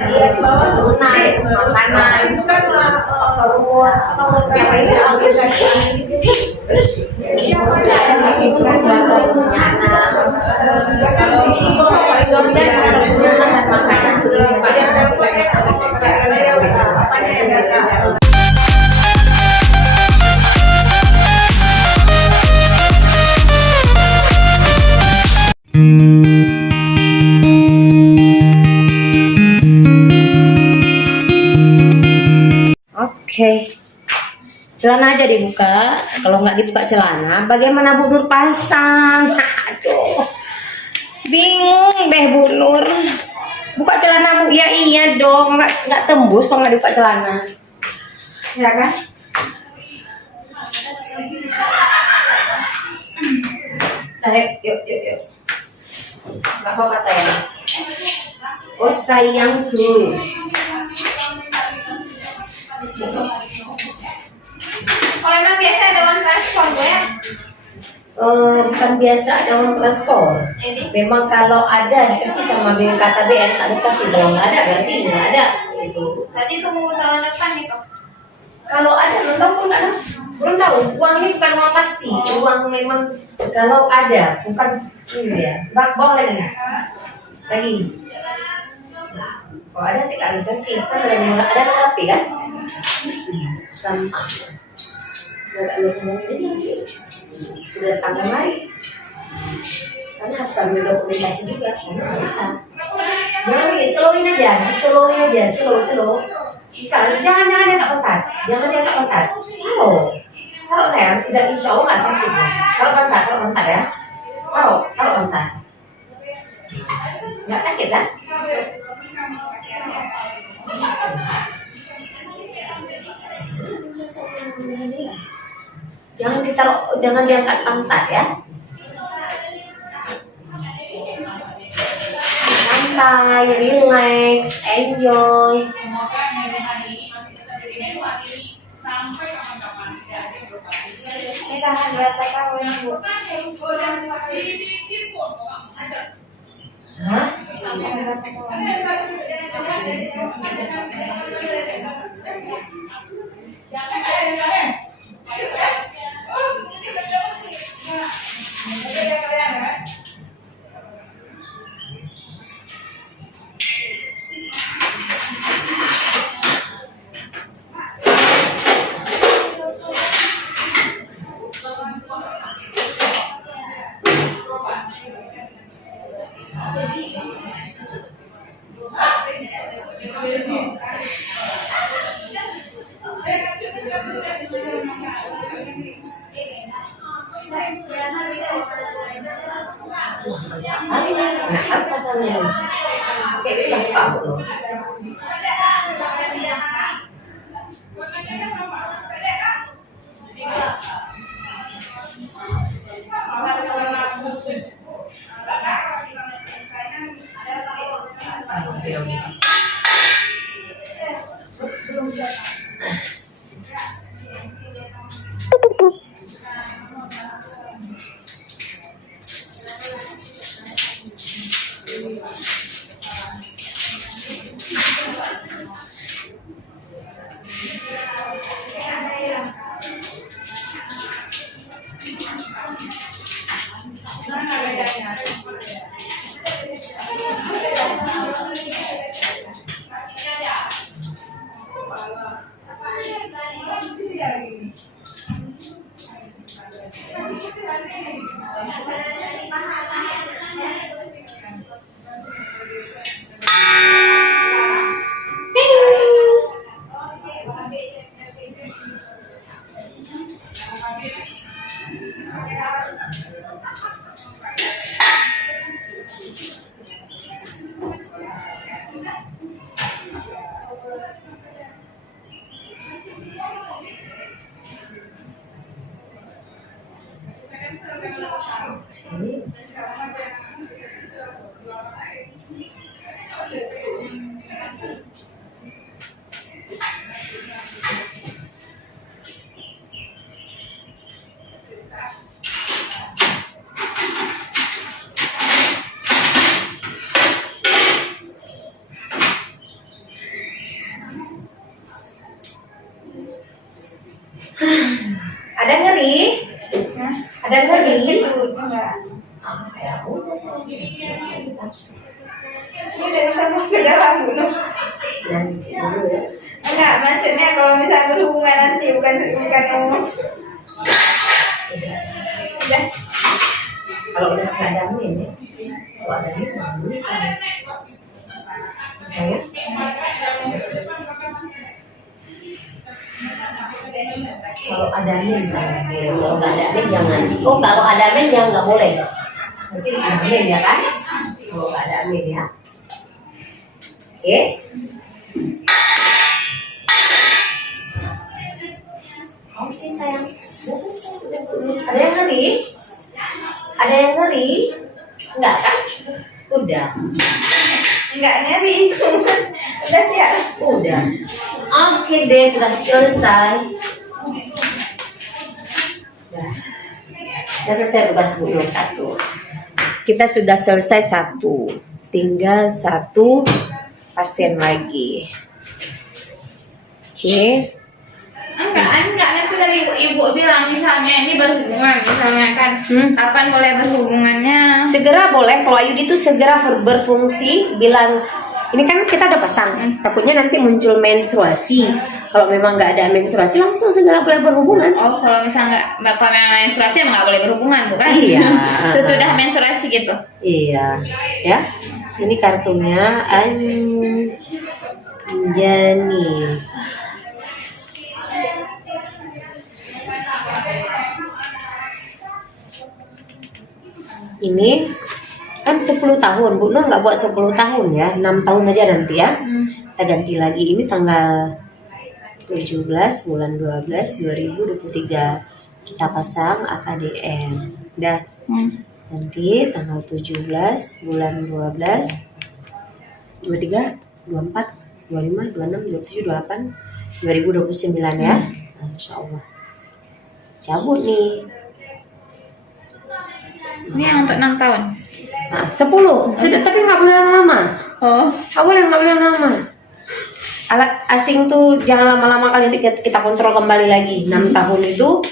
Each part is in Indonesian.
Iya di bawah tuh naik makanan itu kan perut yang ini aplikasi siapa yang punya anak kalau di bawah itu punya makanan Oke, celana aja dibuka. Kalau nggak dibuka celana, bagaimana Bu Nur pasang? Aduh, bingung deh Bu Nur. Buka celana Bu, ya iya dong. Nggak tembus kalau nggak dibuka celana, ya kan? Nah, yuk. Nggak apa-apa sayang. Oh sayangku. Oh emang biasa ada uang transport Bu ya? Bukan biasa ada uang transport. Memang kalau ada dikasih sama BKKBN, ada dikasih. Kalau nggak ada berarti nggak ada. Gitu. Berarti tunggu tahun depan itu. Kalau ada belum tahu. Uangnya bukan uang pasti. Uang memang kalau ada bukan ini ya. Bawa lagi. Lagi. Kalau ada tidak dikasih kan ada rapi kan? Sama. Agak lucu ini sudah tanggal lagi karena harus sambil dokumentasi juga nggak bisa. Jangan nih slowin aja slow bisa jangan dia nggak kontak taruh sayang tidak insya Allah nggak sakit taruh kontak ya taruh kontak nggak sakit kan. Jangan diangkat pantat ya. Santai, relax, enjoy. Ini tahan berapa tahun Bu? Hah? Nah, apa pasalnya? Kayak kita suka loh. Ada ngeri? Enggak. Ya udah saya. Ini udah bisa masuk ke dalam bunuh. Nanti dulu ya. Enggak, maksudnya kalau misalnya berhubungan nanti bukan umum. Udah. Kalau udah nggak ada amin ya. Kalau ada amin dulu sama. Ya. Kalau ada amin misalnya, kalau nggak ada amin jangan. Oh, kalau ada amin jangan nggak boleh. Nanti ada amin ya kan? Kalau nggak ada amin ya. Oke. Oke sayang. Udah selesai. Ada yang ngeri? Ada yang ngeri? Enggak kan? Udah. Enggak nyari. Udah siap. Udah. Oke deh, sudah selesai. Sudah selesai tugas bunuh 1. Kita sudah selesai 1. Tinggal 1 pasien lagi. Oke. Enggak nanti tadi ibu bilang misalnya ini berhubungan misalnya kan kapan boleh berhubungannya? Segera boleh, kalau Ayudi itu segera berfungsi, bilang ini kan kita udah pasang, takutnya nanti muncul menstruasi. Kalau memang nggak ada menstruasi langsung segera boleh berhubungan. Oh, kalau misalnya nggak kalau memang menstruasi emang nggak boleh berhubungan, bukan? Iya. Sesudah menstruasi gitu. Iya, ya. Ini kartunya Anjani. Ini kan 10 tahun, Bu Nur nggak buat 10 tahun ya, 6 tahun aja nanti ya. Kita ganti lagi, ini tanggal 17 bulan 12 2023. Kita pasang AKDN. Dah. Nanti tanggal 17 bulan 12 23 24 25 26 27 28 2029 ya. Insya Allah. Cabut nih. Ini yang untuk 6 tahun. Nah, 10. Tapi nggak boleh lama. Oh. Nggak boleh lama. Alat asing tuh jangan lama-lama, kali kita kontrol kembali lagi. 6 tahun itu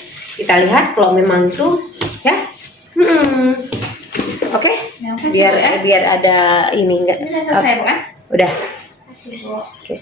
kita lihat kalau memang itu ya. Oke. Ya, kasih, Bu, ya. Biar ada ini enggak. Ini udah selesai, bukan? Udah. Kasih, Bu. Oke.